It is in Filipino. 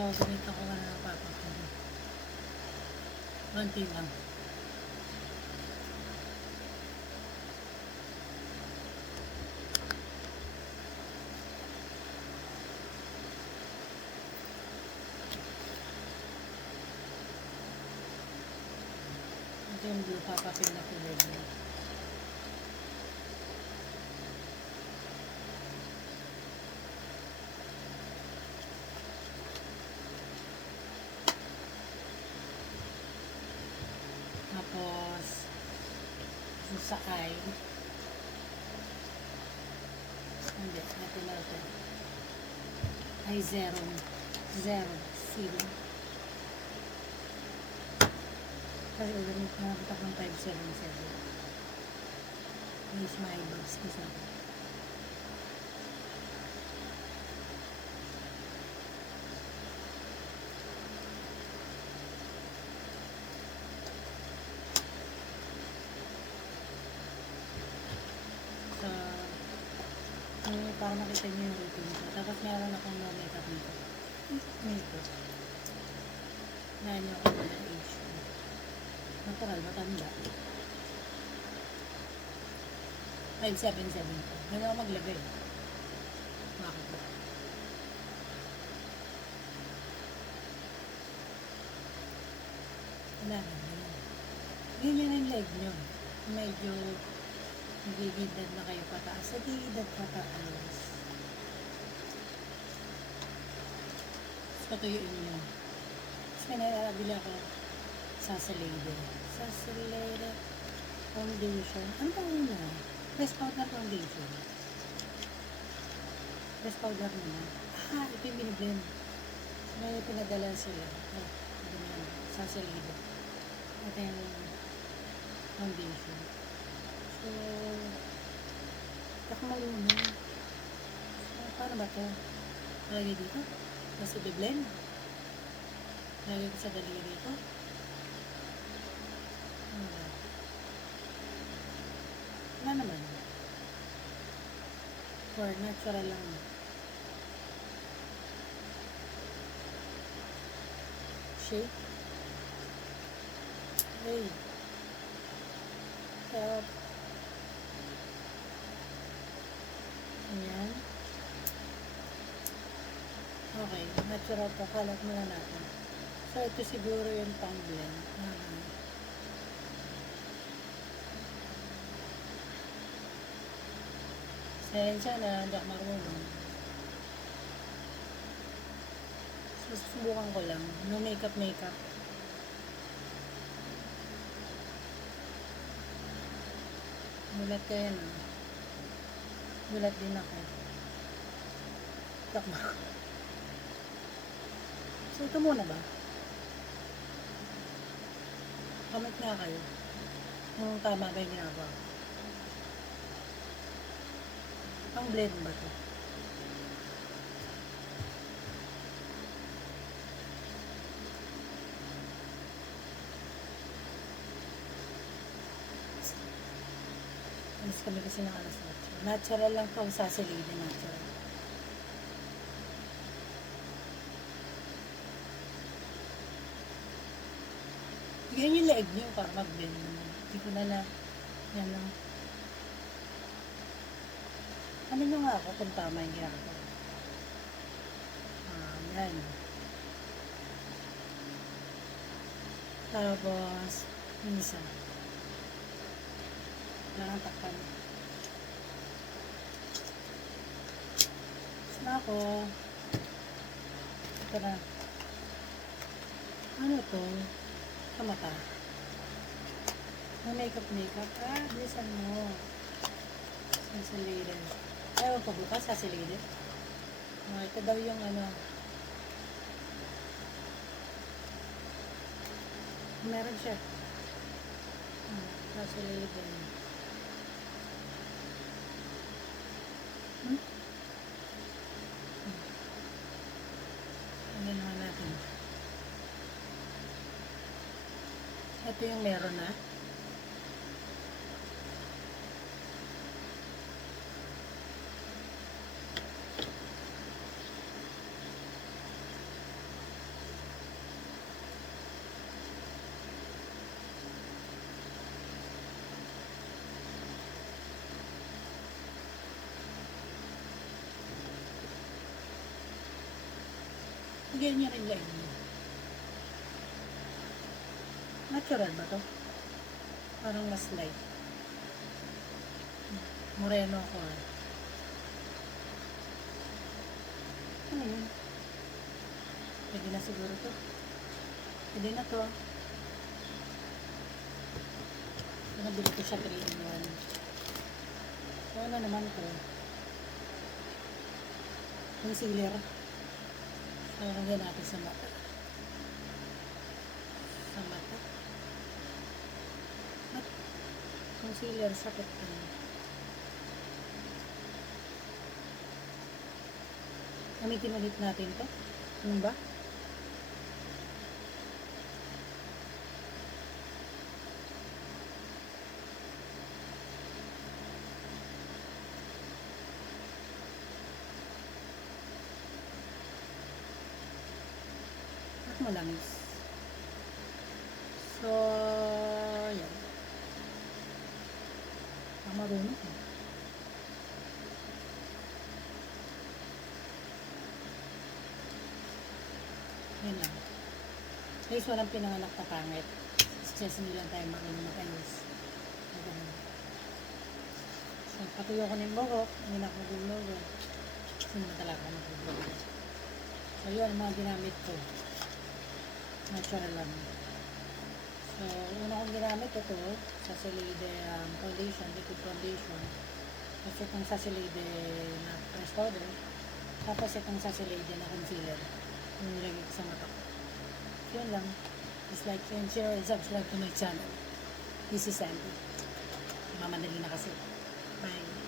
So, ganito ko na napapakita. Konti lang. Ito yung blue papapil na kulay niya. Tapos, sa eye. Hindi, natin natin. Ay, 0. 0. 0. Kasi ulit nakakita kong 577. May smile box kasi. Para makita niyo yung routine ko. Tapos meron akong no makeup nito. Makeup. Na niyo ako na age ko. Natural, matanda. 577 ko. Ganun ako maglagay. Bakit ba? Wala na. Ganyan yung leg nyo. Medyo nagigidad na kayo pataas. Nagigidad pataas. Tapos patuyuin nyo. Tapos may nalabila ako Sasalated foundation. Ano ba una? Press powder foundation. Press powder naman. Ito yung biniblend. May pinadala sila. Sasalated. Ito yung foundation. So, takmal muna. So, paano ba ito? Lagay dito. Tapos i-blend. Lagay ko sa daliri ito. Wala naman. For natural lang. Shape. Hey. Help. Ayan. Okay. Natural po. Kalat muna natin. So, ito siguro yung pang-blend. Sensya na, hindi ako marunong. Susubukan ko lang. No makeup. Gulat ka yan. Gulat din ako. Takma ko. So, ito muna ba? Comment nga kayo. Kung tama ba yung ginagawa. Pang blend ba ito? Alis kami kasi ng alas 8. Natural lang ito. Sasalated natural. Ganyan yung leeg nyo para mag-blend naman. Hindi ko na yan lang. Ano nyo nga ako kung tama yung ginagawa. Yan. Tapos, yung isa. Kailangan takpan. Tapos na ako. Ito na. Ano to? Sa mata. Makeup. Bilisan mo. Sasalated. Ewan ko bukas, sasalated. Ito daw yung ano. Meron siya. Sasalated. Ayan naman natin. Ito yung meron na. Bigyan niya rin line niya. Natural ba to? Parang mas light. Moreno ako ah. Ano yun? Pwede na siguro to. Pwede na to. Nabili ko siya 3-in-1. So, ano naman to? Concealer. So, lagyan natin sa mata. Sa mata. Concealer, sakit ano. Gamitin ulit natin to. Ano ba? At malamis. So, yan. Ang marunong ko. Yan lang. Guys, walang pinanganak na pangit. Just hindi lang tayo marunong mag-ayos. So, patuyo ko na yung buhok. Hindi na ako mag-vlog. Kasi naman talaga ako mag-vlog. So, yun, ang mga ginamit ko. Natural lang. So, una kong ginamit ito, Sacelide foundation, liquid foundation. Tapos itong Sacelide na press powder. Tapos itong Sacelide na concealer. Yung nilagay ko sa mata ko. Yun lang. Just like and share and subscribe to my channel. This is Sandy. Mamadali na kasi. Bye.